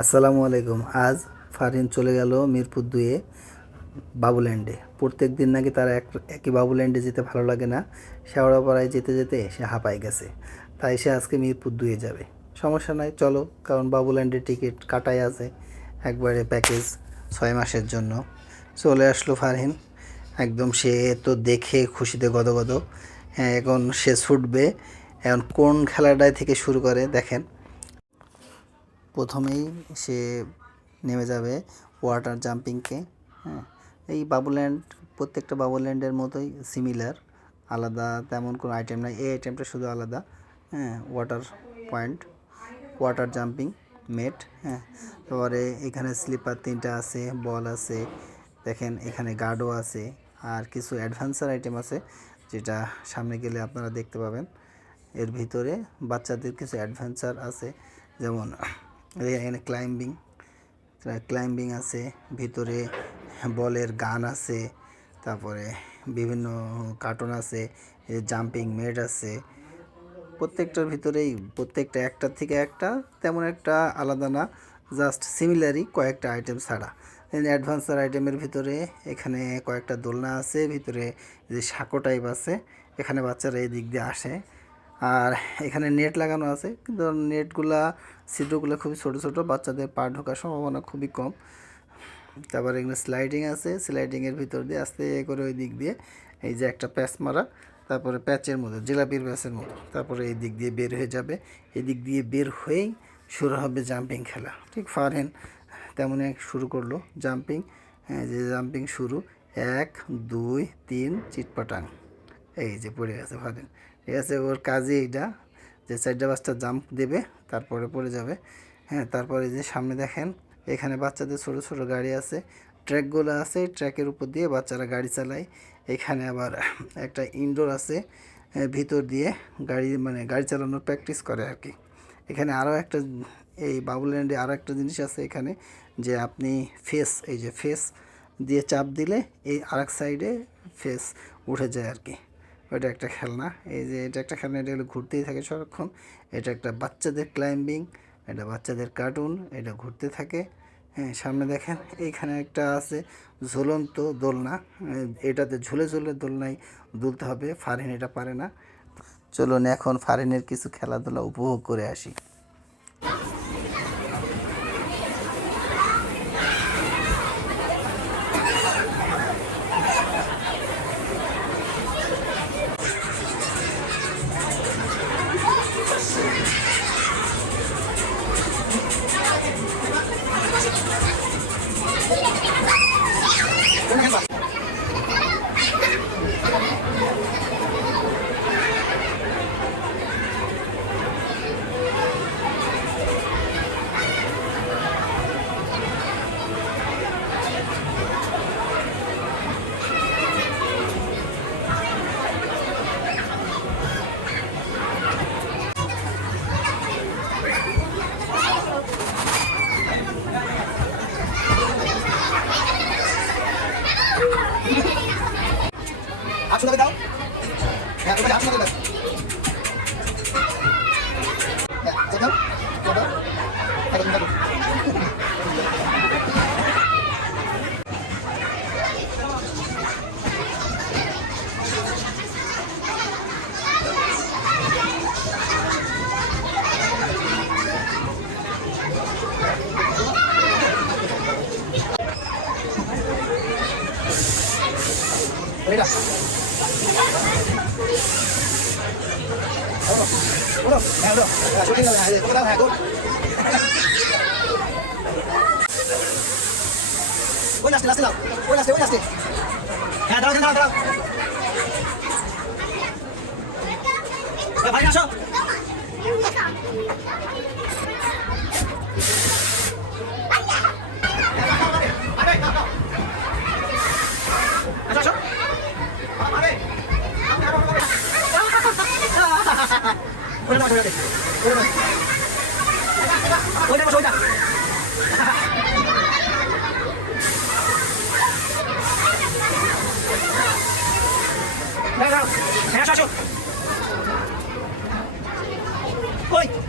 আসসালামু আলাইকুম। আজ ফারহিন চলে গেল মিরপুর 2-এ বাবুল্যান্ডে। প্রত্যেক দিন নাকি তার একই বাবুল্যান্ডে যেতে ভালো লাগে না। শেওড়াপাড়ায় যেতে যেতে সে হাঁপায় গেছে, তাই সে আজকে মিরপুর 2-এ যাবে। সমস্যা নাই, চলো, কারণ বাবুল্যান্ডের টিকিট কাটাই আছে একবারে প্যাকেজ 6 মাসের জন্য। চলে আসলো ফারহিন, একদম সে তো দেখে খুশিতে গদগদ। হ্যাঁ, এখন সে ছুটবে। এখন কোন খেলাটায় থেকে শুরু করে দেখেন। প্রথমেই সে নেমে যাবে ওয়াটার জাম্পিংকে। হ্যাঁ, এই বাবুল্যান্ড প্রত্যেকটা বাবুল্যান্ডের মতোই সিমিলার, আলাদা তেমন কোনো আইটেম নাই। এই আইটেমটা শুধু আলাদা। হ্যাঁ, ওয়াটার পয়েন্ট, ওয়াটার জাম্পিং মেট। হ্যাঁ, তারপরে এখানে স্লিপার 3টা আছে, বল আছে, দেখেন এখানে গার্ডও আছে, আর কিছু অ্যাডভেঞ্চার আইটেম আছে যেটা সামনে গেলে আপনারা দেখতে পাবেন। এর ভিতরে বাচ্চাদের কিছু অ্যাডভেঞ্চার আছে, যেমন এখানে ক্লাইম্বিং আছে, ভিতরে বলের গান আছে, তারপরে বিভিন্ন কার্টুন আছে, জাম্পিং মেট আছে। প্রত্যেকটার ভিতরেই প্রত্যেকটা একটার থেকে একটা তেমন একটা আলাদা না, জাস্ট সিমিলারই কয়েকটা আইটেম ছাড়া। অ্যাডভেঞ্চার আইটেমের ভিতরে এখানে কয়েকটা দোলনা আছে, ভিতরে যে সাঁকো টাইপ আছে, এখানে বাচ্চারা এই দিক দিয়ে আসে। আর এখানে নেট লাগানো আছে, কিন্তু নেটগুলা ছিদ্রগুলো খুবই ছোটো ছোটো, বাচ্চাদের পা ঢোকার সম্ভাবনা খুবই কম। তারপরে এখানে স্লাইডিং আছে, স্লাইডিংয়ের ভিতর দিয়ে আস্তে করে ওই দিক দিয়ে এই যে একটা প্যাচ মারা, তারপরে প্যাচের মতো, জিলাপির প্যাচের মতো, তারপরে এই দিক দিয়ে বের হয়ে যাবে। এই দিক দিয়ে বের হয়েই শুরু হবে জাম্পিং খেলা। ঠিক ফারহিন তেমনই শুরু করলো জাম্পিং। হ্যাঁ, যে জাম্পিং শুরু, 1 2 3 চিটপাটাং, এই যে পড়ে গেছে ফারহিন। ঠিক আছে, ওর কাজই এইটা যে 4-5টা জাম্প দেবে, তারপরে পড়ে যাবে। হ্যাঁ, তারপরে যে সামনে দেখেন এখানে বাচ্চাদের ছোট ছোট গাড়ি আছে, ট্র্যাকগুলো আছে, ট্র্যাকের উপর দিয়ে বাচ্চারা গাড়ি চালায়। এখানে আবার একটা ইনডোর আছে, ভিতর দিয়ে গাড়ি চালানোর প্র্যাকটিস করে আর কি। এখানে আরও একটা, এই বাবুল্যান্ডে আরও একটা জিনিস আছে এখানে, যে আপনি এই যে ফেস দিয়ে চাপ দিলে এই আরেক সাইডে ফেস উঠে যায় আর কি। ওইটা একটা খেলনা, এই যে এটা একটা খেলনা, এটা হলো ঘুরতেই থাকে সারাক্ষণ। এটা একটা বাচ্চাদের ক্লাইম্বিং, এটা বাচ্চাদের কার্টুন, এটা ঘুরতে থাকে। হ্যাঁ, সামনে দেখেন এইখানে একটা আছে ঝুলন্ত দোলনা, এটাতে ঝুলে ঝুলে দোলনায় দুলতে হবে। ফারহিন এটা পারে না। চলুন এখন ফারহিনের কিছু খেলাধুলা উপভোগ করে আসি। আটশো টাকা দাও। হ্যাঁ, তোমাকে 800 টাকা দাও। হ্যাঁ, দাও দাও। এখন দাও। এটা udah, ya udah, syuting lah, ya, kita lah, last, ya, terang, ya, balik langsung, Oi!